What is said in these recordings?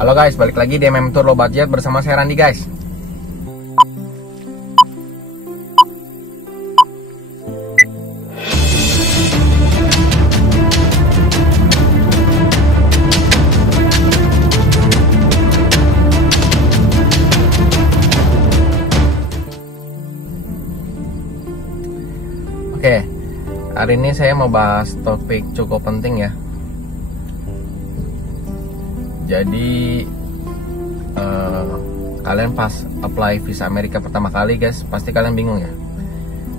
Halo guys, balik lagi di MM Tour Low Budget bersama saya Randi guys. Oke, hari ini saya mau bahas topik cukup penting ya. Jadi kalian pas apply visa Amerika pertama kali guys, pasti kalian bingung ya.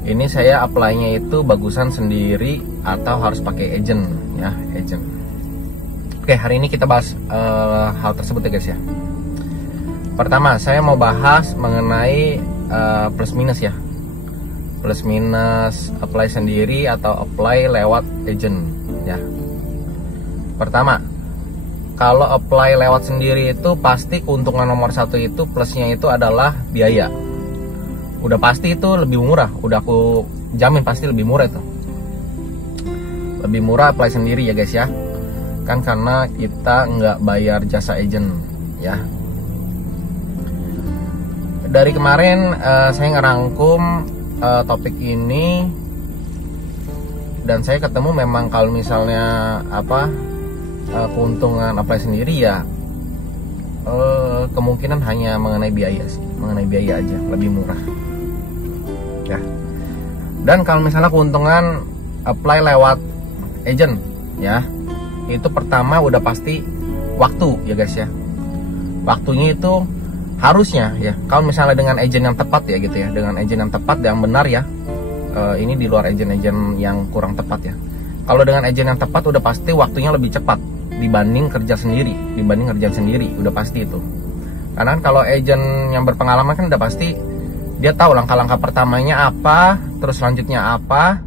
Ini saya apply-nya itu bagusan sendiri atau harus pakai agent ya, agent. Oke, hari ini kita bahas hal tersebut ya guys ya. Pertama, saya mau bahas mengenai plus minus ya. Plus minus apply sendiri atau apply lewat agent ya. Pertama, kalau apply lewat sendiri itu pasti keuntungan nomor satu itu plusnya itu adalah biaya. Udah pasti itu lebih murah, udah aku jamin pasti lebih murah itu. Lebih murah apply sendiri ya guys ya. Kan karena kita nggak bayar jasa agent ya. Dari kemarin saya ngerangkum topik ini dan saya ketemu memang kalau misalnya keuntungan apply sendiri ya kemungkinan hanya mengenai biaya sih, mengenai biaya aja lebih murah ya. Dan kalau misalnya keuntungan apply lewat agent ya, itu pertama udah pasti waktu ya guys ya. Waktunya itu harusnya ya, kalau misalnya dengan agent yang tepat ya gitu ya, dengan agent yang tepat yang benar ya, ini di luar agent-agent yang kurang tepat ya. Kalau dengan agent yang tepat udah pasti waktunya lebih cepat dibanding kerja sendiri, udah pasti itu. Karena kan kalau agent yang berpengalaman kan udah pasti dia tahu langkah-langkah pertamanya apa, terus selanjutnya apa,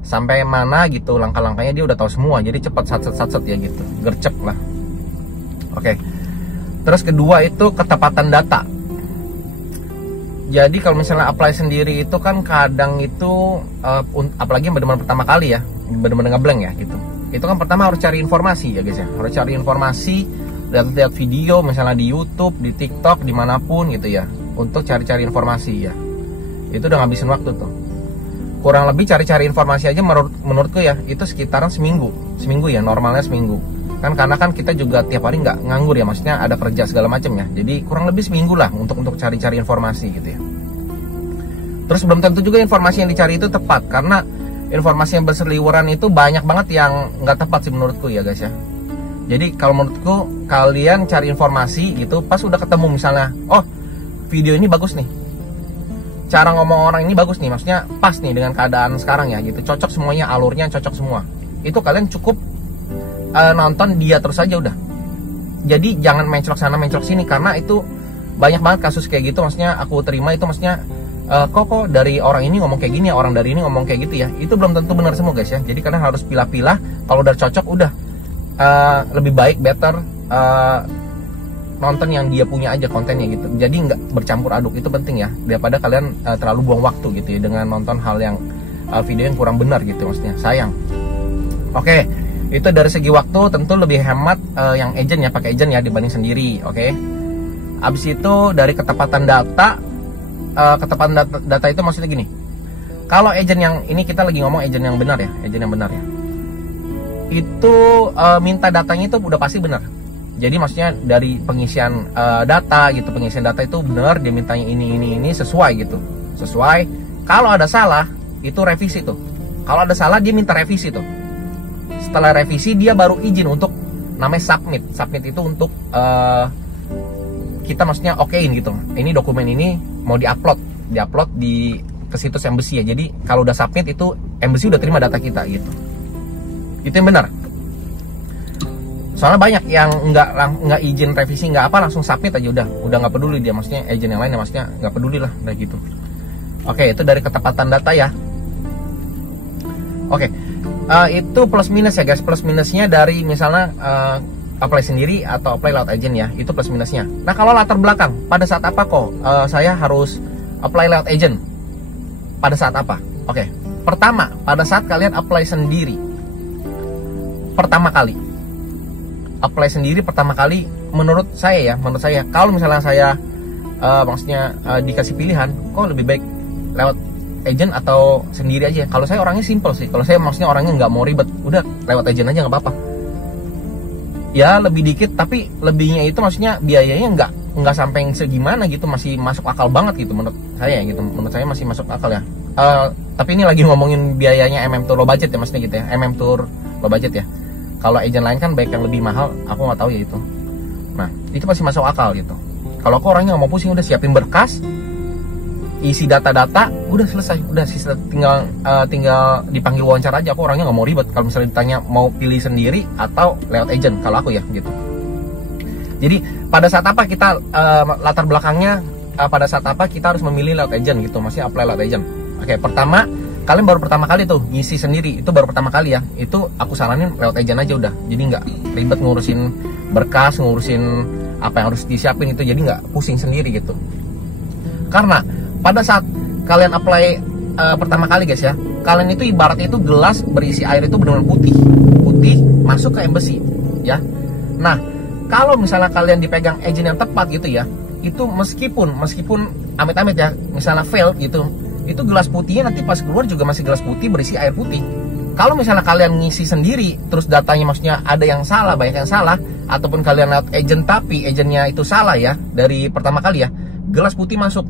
sampai mana gitu, langkah-langkahnya dia udah tahu semua, jadi cepat satset ya gitu, gercep lah. Oke. Terus kedua itu ketepatan data. Jadi kalau misalnya apply sendiri itu kan kadang itu apalagi yang benar-benar pertama kali ya, benar-benar ngeblank ya gitu. Itu kan pertama harus cari informasi ya guys ya. Harus cari informasi, lihat video misalnya di YouTube, di TikTok, dimanapun gitu ya, untuk cari-cari informasi ya. Itu udah ngabisin waktu tuh. Kurang lebih cari-cari informasi aja menurutku ya, itu sekitaran seminggu ya, normalnya seminggu. Kan karena kan kita juga tiap hari nggak nganggur ya, maksudnya ada kerja segala macam ya. Jadi kurang lebih seminggu lah untuk cari-cari informasi gitu ya. Terus belum tentu juga informasi yang dicari itu tepat, karena informasi yang berseliweran itu banyak banget yang nggak tepat sih menurutku ya guys ya. Jadi kalau menurutku kalian cari informasi gitu, pas udah ketemu misalnya, oh video ini bagus nih, cara ngomong orang ini bagus nih, maksudnya pas nih dengan keadaan sekarang ya gitu, cocok semuanya, alurnya cocok semua. Itu kalian cukup nonton dia terus aja udah. Jadi jangan mencrok sana mencrok sini, karena itu banyak banget kasus kayak gitu. Maksudnya aku terima itu, maksudnya kok dari orang ini ngomong kayak gini, orang dari ini ngomong kayak gitu ya. Itu belum tentu benar semua guys ya. Jadi kalian harus pilah-pilah. Kalau udah cocok udah lebih baik, better nonton yang dia punya aja kontennya gitu. Jadi nggak bercampur aduk, itu penting ya, daripada kalian terlalu buang waktu gitu ya dengan nonton hal yang video yang kurang benar gitu, maksudnya sayang. Oke, itu dari segi waktu tentu lebih hemat yang agent ya, pakai agent ya dibanding sendiri. Oke. Abis itu dari ketepatan data, ketepatan data itu maksudnya gini. Kalau agent yang ini kita lagi ngomong agent yang benar ya, agent yang benar ya. Itu minta datanya itu udah pasti benar. Jadi maksudnya dari pengisian data gitu, pengisian data itu benar, dia mintanya ini sesuai gitu. Sesuai. Kalau ada salah, itu revisi tuh. Kalau ada salah dia minta revisi tuh. Setelah revisi dia baru izin untuk namanya submit. Submit itu untuk kita maksudnya okein gitu. Ini dokumen ini mau diupload ke situs embassy ya. Jadi kalau udah submit itu embassy udah terima data kita gitu. Itu yang benar. Soalnya banyak yang nggak izin revisi, nggak apa, langsung submit aja udah nggak peduli dia, maksudnya agent yang lain ya, maksudnya nggak peduli lah udah gitu. Oke, itu dari ketepatan data ya. Oke. Itu plus minus ya guys. Plus minusnya dari misalnya apply sendiri atau apply lewat agent ya, itu plus minusnya. Nah kalau latar belakang, pada saat apa kok saya harus apply lewat agent? Pada saat apa? Oke. Pertama, pada saat kalian apply sendiri pertama kali, apply sendiri pertama kali, menurut saya kalau misalnya saya maksudnya dikasih pilihan, kok lebih baik lewat agent atau sendiri aja. Kalau saya orangnya simple sih, kalau saya maksudnya orangnya nggak mau ribet, udah lewat agent aja nggak apa-apa. Ya lebih dikit, tapi lebihnya itu maksudnya biayanya nggak sampai segimana gitu, masih masuk akal banget gitu menurut saya gitu. Menurut saya masih masuk akal ya. Tapi ini lagi ngomongin biayanya Tour low budget ya, maksudnya gitu ya, Tour low budget ya. Kalau agent lain kan baik yang lebih mahal, aku nggak tahu ya itu. Nah itu masih masuk akal gitu. Kalau aku orangnya nggak mau pusing, udah siapin berkas, isi data-data, udah selesai, udah sisa tinggal dipanggil wawancara aja. Aku orangnya nggak mau ribet. Kalau misalnya ditanya mau pilih sendiri atau lewat agent, kalau aku ya gitu. Jadi pada saat apa kita latar belakangnya, pada saat apa kita harus memilih lewat agent gitu, maksudnya apply lewat agent. Oke, pertama kalian baru pertama kali tuh ngisi sendiri, itu baru pertama kali ya, itu aku saranin lewat agent aja udah. Jadi nggak ribet ngurusin berkas, ngurusin apa yang harus disiapin itu, jadi nggak pusing sendiri gitu. Karena pada saat kalian apply pertama kali guys ya, kalian itu ibaratnya itu gelas berisi air itu benar-benar putih masuk ke embassy ya. Nah kalau misalnya kalian dipegang agent yang tepat gitu ya, itu meskipun amit-amit ya misalnya fail gitu, itu gelas putihnya nanti pas keluar juga masih gelas putih berisi air putih. Kalau misalnya kalian ngisi sendiri terus datanya maksudnya ada yang salah, banyak yang salah, ataupun kalian lewat agent tapi agentnya itu salah ya dari pertama kali ya, gelas putih masuk,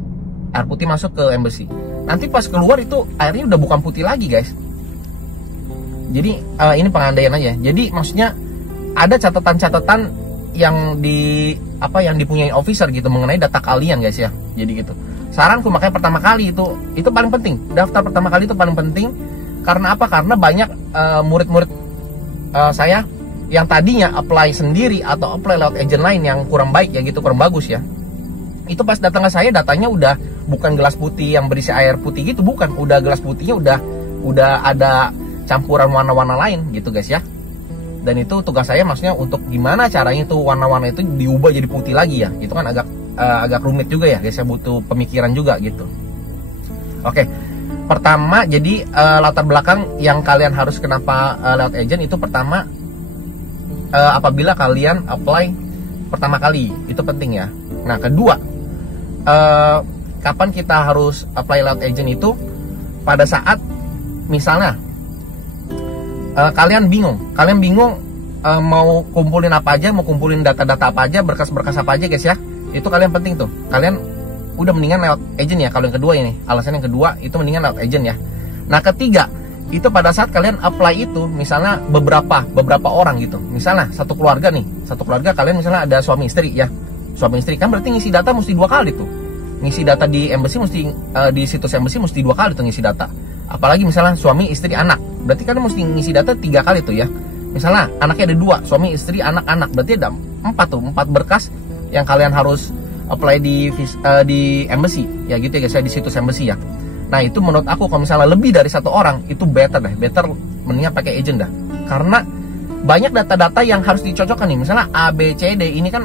air putih masuk ke embassy, nanti pas keluar itu airnya udah bukan putih lagi guys. Jadi ini pengandaian aja. Jadi maksudnya ada catatan-catatan yang dipunyai officer gitu mengenai data kalian guys ya. Jadi gitu. Saranku makanya pertama kali itu paling penting. Daftar pertama kali itu paling penting. Karena apa? Karena banyak murid-murid saya yang tadinya apply sendiri atau apply lewat agent lain yang kurang baik ya gitu, kurang bagus ya. Itu pas datang ke saya datanya udah bukan gelas putih yang berisi air putih gitu, bukan. Udah gelas putihnya udah ada campuran warna-warna lain gitu guys ya. Dan itu tugas saya maksudnya untuk gimana caranya itu warna-warna itu diubah jadi putih lagi ya. Itu kan agak rumit juga ya guys ya, butuh pemikiran juga gitu. Oke. Pertama, jadi latar belakang yang kalian harus kenapa lewat agent itu pertama, apabila kalian apply pertama kali, itu penting ya. Nah kedua, kapan kita harus apply lewat agent itu pada saat misalnya kalian bingung mau kumpulin apa aja, mau kumpulin data-data apa aja, berkas-berkas apa aja guys ya. Itu kalian penting tuh, kalian udah mendingan lewat agent ya. Kalau yang kedua ini, alasan yang kedua itu mendingan lewat agent ya. Nah ketiga, itu pada saat kalian apply itu misalnya beberapa orang gitu, misalnya satu keluarga kalian misalnya ada suami istri ya, suami istri kan berarti ngisi data mesti 2 kali tuh, ngisi data di embassy mesti di situs embassy mesti 2 kali tuh ngisi data. Apalagi misalnya suami istri anak, berarti kalian mesti ngisi data 3 kali tuh ya. Misalnya anaknya ada 2, suami istri anak-anak, berarti ada 4 berkas yang kalian harus apply di embassy ya gitu ya guys ya, di situs embassy ya. Nah itu menurut aku kalau misalnya lebih dari 1 orang itu better mendingan pakai agent dah, karena banyak data-data yang harus dicocokkan nih. Misalnya A, B, C, D ini kan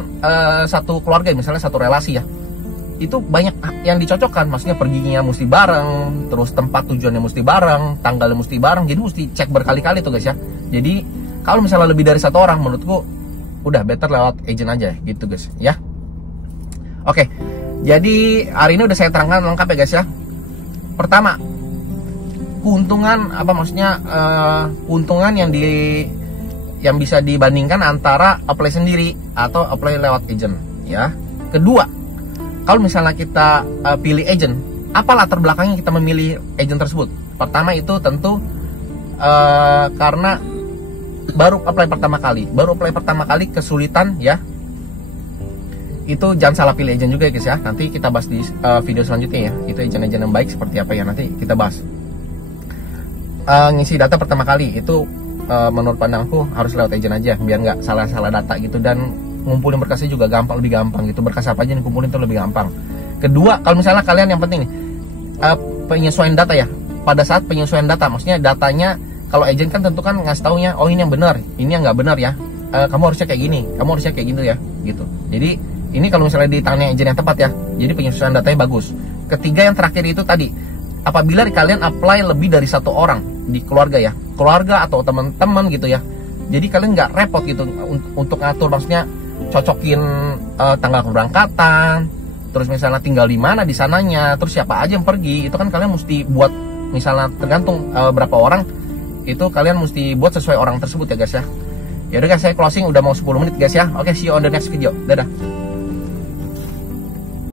satu keluarga, misalnya satu relasi ya, itu banyak yang dicocokkan, maksudnya perginya mesti bareng, terus tempat tujuannya mesti bareng, tanggalnya mesti bareng, jadi mesti cek berkali-kali tuh guys ya. Jadi kalau misalnya lebih dari 1 orang menurutku udah better lewat agent aja gitu guys ya. Oke, jadi hari ini udah saya terangkan lengkap ya guys ya. Pertama, keuntungan keuntungan yang bisa dibandingkan antara apply sendiri atau apply lewat agent ya. Kedua, kalau misalnya kita pilih agent, apa latar belakangnya kita memilih agent tersebut? Pertama itu tentu karena baru apply pertama kali kesulitan ya. Itu jangan salah pilih agent juga ya guys ya. Nanti kita bahas di video selanjutnya ya. Itu agent-agent yang baik seperti apa ya, nanti kita bahas. Ngisi data pertama kali itu menurut pandangku harus lewat agent aja, biar nggak salah data gitu, dan ngumpulin berkasnya juga lebih gampang gitu. Berkas apa aja yang dikumpulin itu lebih gampang. Kedua, kalau misalnya kalian yang penting nih penyesuaian data ya. Pada saat penyesuaian data, maksudnya datanya, kalau agent kan tentu kan ngasih taunya, oh ini yang benar, ini yang nggak benar ya. Kamu harusnya kayak gini, kamu harusnya kayak gitu ya, gitu. Jadi ini kalau misalnya ditanya agent yang tepat ya, jadi penyesuaian datanya bagus. Ketiga, yang terakhir itu tadi, apabila kalian apply lebih dari 1 orang di keluarga ya, keluarga atau teman-teman gitu ya, Jadi kalian nggak repot gitu untuk ngatur, maksudnya cocokin tanggal keberangkatan, terus misalnya tinggal di mana di sananya, terus siapa aja yang pergi. Itu kan kalian mesti buat, misalnya tergantung berapa orang, itu kalian mesti buat sesuai orang tersebut ya guys ya. Ya udah guys, saya closing udah mau 10 menit guys ya. Oke, see you on the next video. Dadah.